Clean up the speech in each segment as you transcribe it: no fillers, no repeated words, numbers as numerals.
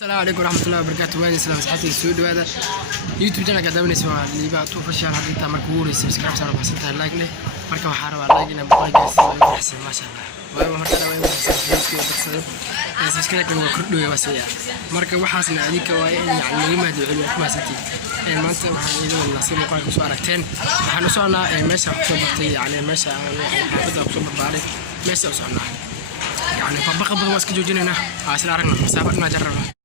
السلام عليكم ورحمة الله وبركاته. وين السلام صحتي السود هذا يوتيوب channel ka daawanaysa waa liiba tu fashion hadii ta markuu horeysay subscribe saar baxsantahay like leh marka waxa rabaa like ina boqolkiisa waxsi ma sha Allah waa horta way subscribe kan waa kordhoy wasaya marka waxaasna adika waa in yani ma duucin wax ma sati maanta waxaan idin nasiib qaan ku soo aragteen waxaan u soconaa meesha ku soo bartay yani meesha xaafada ku soo barbaaray meesha u soconaa يعني طبقة بدو اسك جوجيننا اسلا رغنا مسابقنا جربنا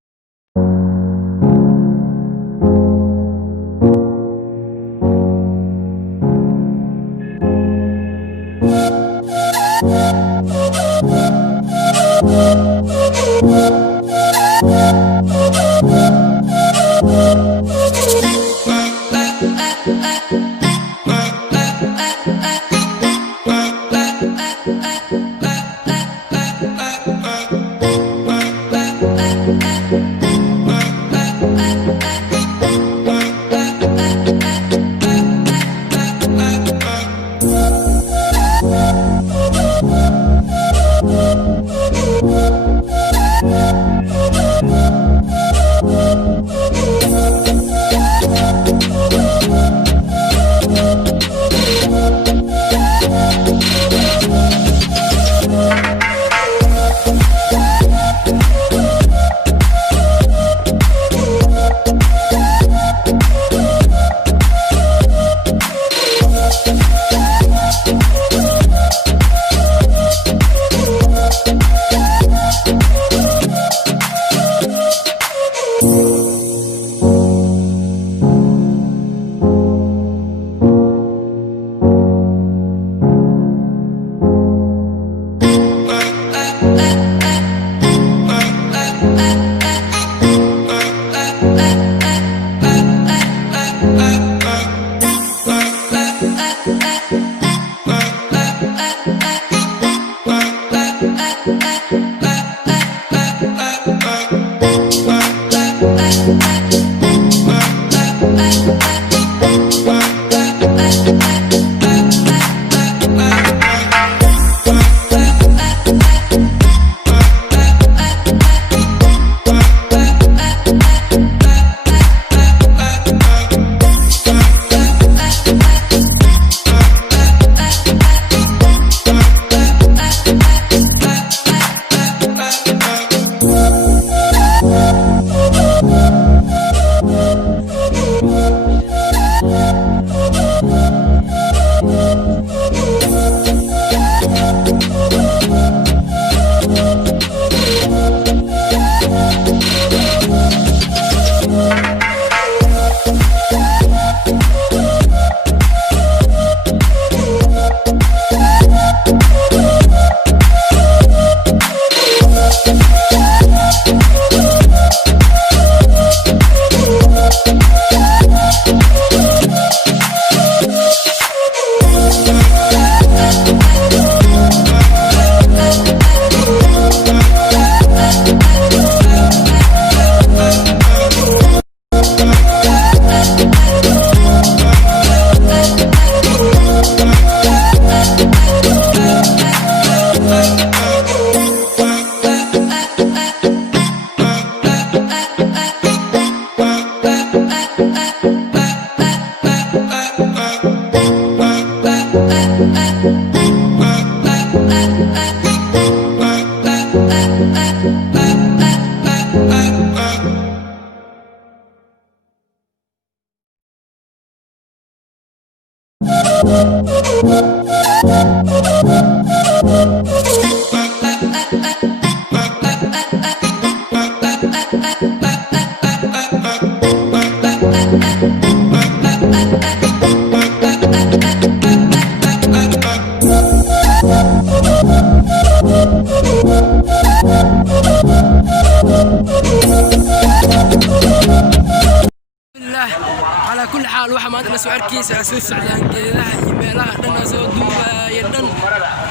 على كل حال waxa maanta la soo arkaysa soo socdaan geedaha iimaylaha dhan soo duubaya dhan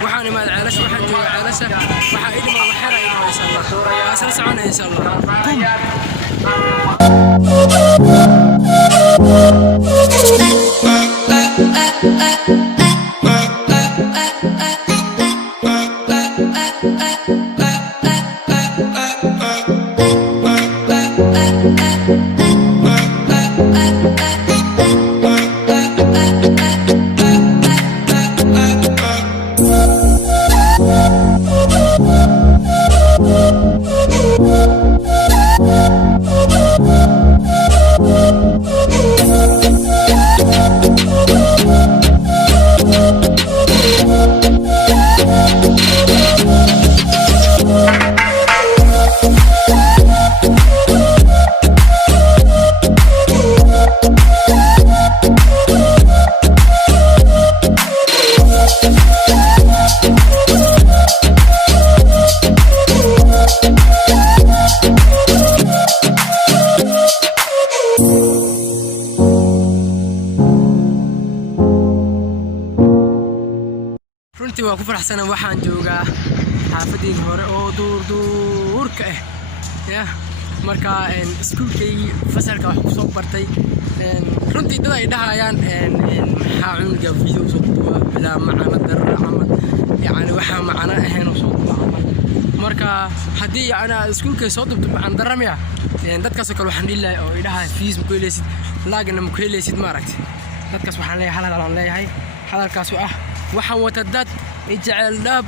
waxaan imaad ceelasha waxaan joogaa ceelasha waxa idin ma xira insha Allah asal socon insha Allah runtii waa ku faraxsanahay waxaan joogaa xaafadii hore oo duurka ah ya marka iskuulkay fasalka wax ku soo bartay runtii dad ay dhahayaan maxaa cunuga video soo duuba bilaa macna darro camal yani waxa macna ahayn soo duuba camal marka hadii ana iskuulkay soo duubto macna darro miya dadkaas kale waxaan dhilaay oo idhaha fees ma ku helaysid laagna ma ku helaysid ma aragtay dadkaas waxaan leeyahay hal leeyahay hadalkaas ah waxaan wata dad jecel dhab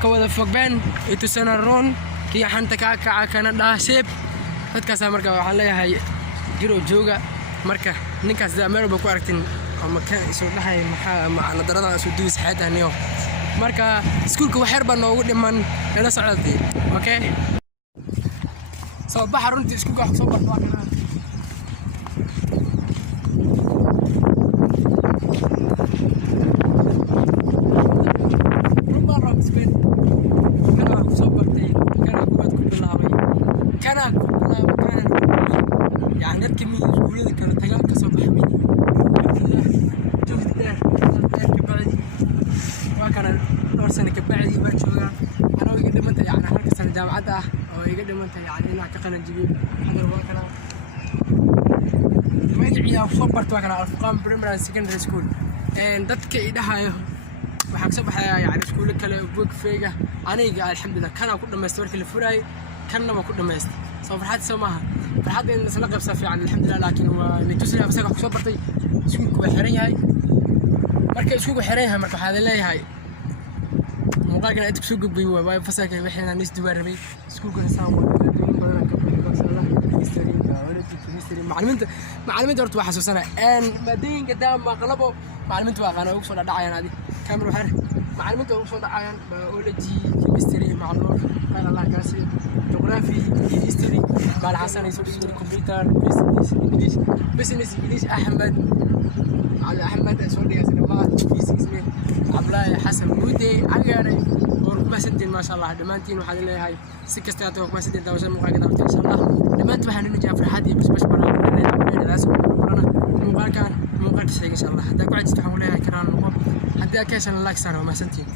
ka wada fogbeen itusana roon kii xanta ka kaca kana dhaasheeb dadkaas marka waxaan leeyahay jiro jooga marka ninkaas meel ba ku aragtin ama ka soo dhahay maxaa macna darada soo duus xaadaniyo marka iskuulka waxyar baa noogu dhiman ila socodii okay soo baxa runtii iskuulka wax soo barto يعني كمية سكولة كانت تجاوب كسب حميد جهد ده كبعدي وكان أرسل كبعدي بتشوفه أنا ويقدم أنت يعني هلك سنة جامعة ده أو يقدم أنت يعني أنا كقنا نجيب هذا الوكلا ما يجي صبرت وكلا أرقام بريمير سكندري سكول دتك إذا هاي وحكسب يعني سكول كلا بوك فيجا أنا يجي الحمد لله كان أقول لما استوى كل فراي كان ما كنا ما است صار فرحات سماها فرحات إن سلقة بصفي عن الحمد لله لكن هو نتوسنا بس أنا صبرتي سكوك وحرين هاي مركب سكوك وحرينها مركب هذا لا هاي مقال كان أتك سكوك بيوا باي فساك وحنا ناس دوار بي سكوك نسام معلمين دورت واحد سنة أن بعدين قدام ما قلبوا معلمين واقع أنا أوصل دعاية هذه كاميرا حر معلمين أوصل دعاية بأولتي كيمستري معلومات قال الله كاسي جغرافي هيستوري مع الحسن يسوي كمبيوتر بزنس انجليش احمد على احمد سوري يا سنوات فيزيكس عبد الله حسن مودي عقاري وركما سدين ما شاء الله دمانتين وحد لي هاي سكستاتو ما سدين دوشه مقال قدرت ان شاء الله دمانت waxaan inuu farxadii bas barnaamijka laas qorana muuqaalkan muuqaalka sheegay insha Allah hadaa ku cajista waxaan leeyahay karaan hadii ka shan like sar ma santiin